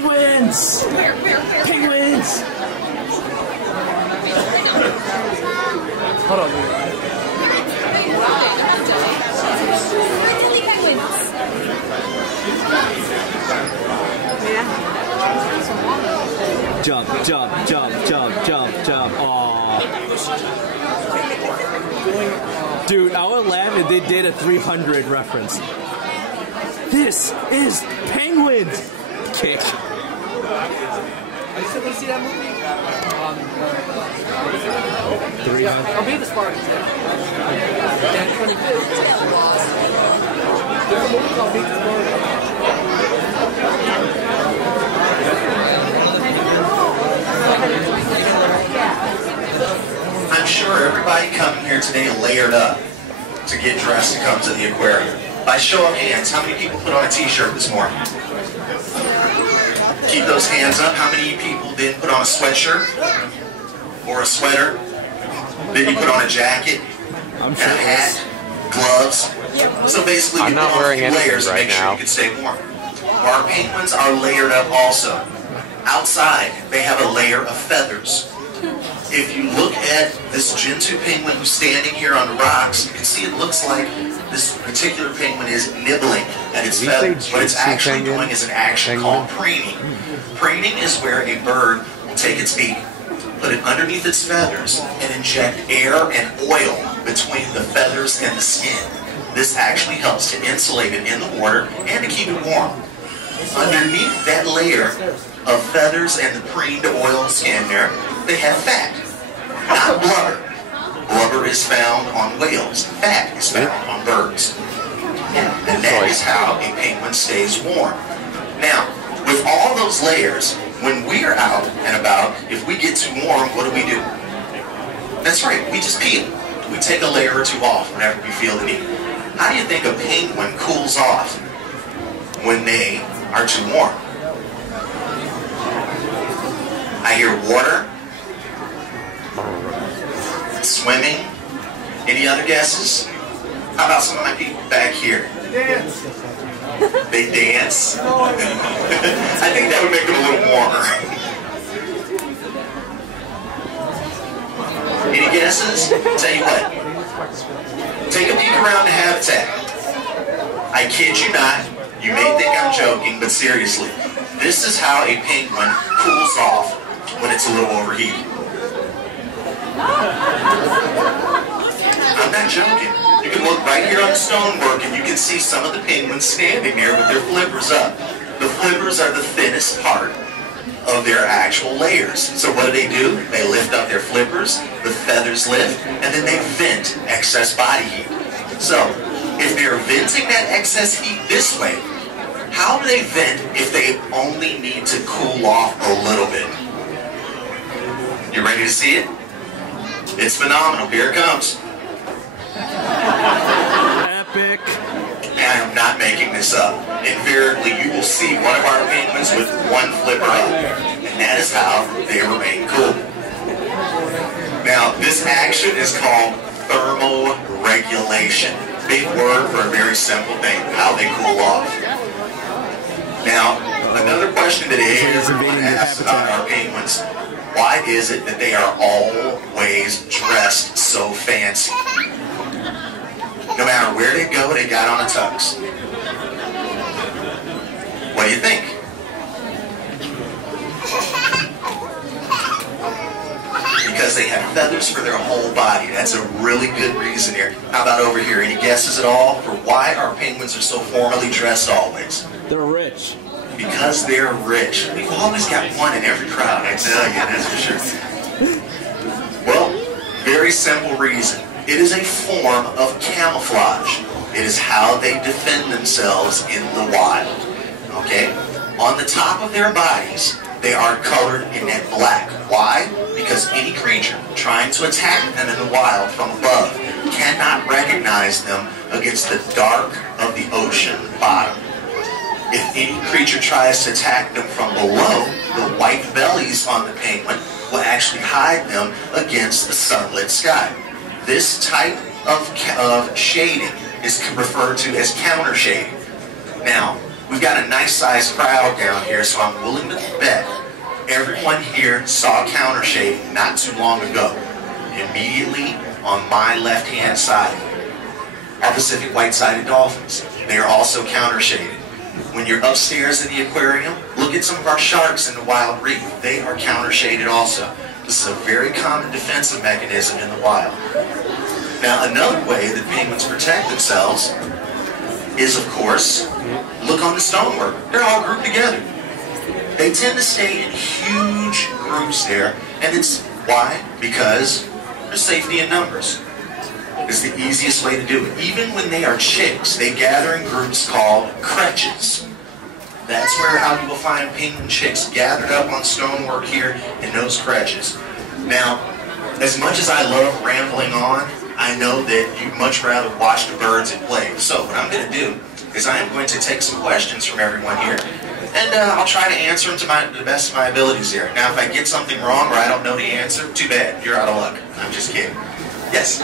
Penguins! Penguins! Hold on. Jump, jump, jump, jump, jump, jump. Aww. Dude, I would laugh if they did a 300 reference. This is Penguins! Kick. Are you still going to see that movie? 300. I'll be at the Spartans. Yeah, 25th. There's a movie called Meet the Spartans. I'm sure everybody coming here today layered up to get dressed to come to the aquarium. By show of hands, how many people put on a t-shirt this morning? Keep those hands up. How many people didn't put on a sweatshirt or a sweater? Then you put on a jacket and a hat, gloves. So basically you put on a few layers to make sure you can stay warm. Our penguins are layered up also. Outside, they have a layer of feathers. If you look at this Gentoo penguin who's standing here on the rocks, you can see it looks like this particular penguin is nibbling at its feathers. What it's actually doing is an action called preening. Preening is where a bird will take its beak, put it underneath its feathers, and inject air and oil between the feathers and the skin. This actually helps to insulate it in the water and to keep it warm. Underneath that layer of feathers and the preened oil skin there, they have fat, not blubber. Blubber is found on whales. Fat is found on birds. And that is how a penguin stays warm. Now, with all those layers, when we are out and about, if we get too warm, what do? That's right, we just peel. We take a layer or two off whenever we feel the need. How do you think a penguin cools off when they are too warm? I hear water, swimming. Any other guesses? How about some of my people back here? Dance. They dance? I think that would make them a little warmer. Any guesses? Tell you what. Take a peek around the habitat. I kid you not. You may think I'm joking, but seriously, this is how a penguin cools off when it's a little overheated. I'm not joking. You can look right here on the stonework and you can see some of the penguins standing there with their flippers up. The flippers are the thinnest part of their actual layers. So what do? They lift up their flippers, the feathers lift, and then they vent excess body heat. So if they're venting that excess heat this way, how do they vent if they only need to cool off a little bit? You ready to see it? It's phenomenal. Here it comes. Epic. And I am not making this up. Invariably, you will see one of our penguins with one flipper up. And that is how they remain cool. Now, this action is called thermoregulation. Big word for a very simple thing, how they cool off. Now, another question that everyone asks about our penguins, why is it that they are always dressed so fancy? No matter where they go, they got on a tux. What do you think? Because they have feathers for their whole body. That's a really good reason here. How about over here? Any guesses at all for why our penguins are so formally dressed always? They're rich. Because they're rich. We've always got one in every crowd, I tell you, that's for sure. Well, very simple reason. It is a form of camouflage. It is how they defend themselves in the wild. Okay? On the top of their bodies, they are colored in that black. Why? Because any creature trying to attack them in the wild from above cannot recognize them against the dark of the ocean bottom. If any creature tries to attack them from below, the white bellies on the penguin will actually hide them against the sunlit sky. This type of shading is referred to as counter shading. Now, We've got a nice sized crowd down here, so I'm willing to bet everyone here saw counter shading not too long ago. Immediately on my left-hand side are Pacific white-sided dolphins. They are also counter shaded. When you're upstairs in the aquarium, look at some of our sharks in the wild reef. They are counter shaded also. This is a very common defensive mechanism in the wild. Now, another way that penguins protect themselves is, of course, look on the stonework. They're all grouped together. They tend to stay in huge groups there, and it's why? Because there's safety in numbers. It's the easiest way to do it. Even when they are chicks, they gather in groups called creches. That's how you will find penguin chicks gathered up on stonework here in those creches. Now, as much as I love rambling on, I know that you'd much rather watch the birds at play. So what I'm going to do is I am going to take some questions from everyone here, and I'll try to answer them to the best of my abilities here. Now, if I get something wrong or I don't know the answer, too bad. You're out of luck. I'm just kidding. Yes?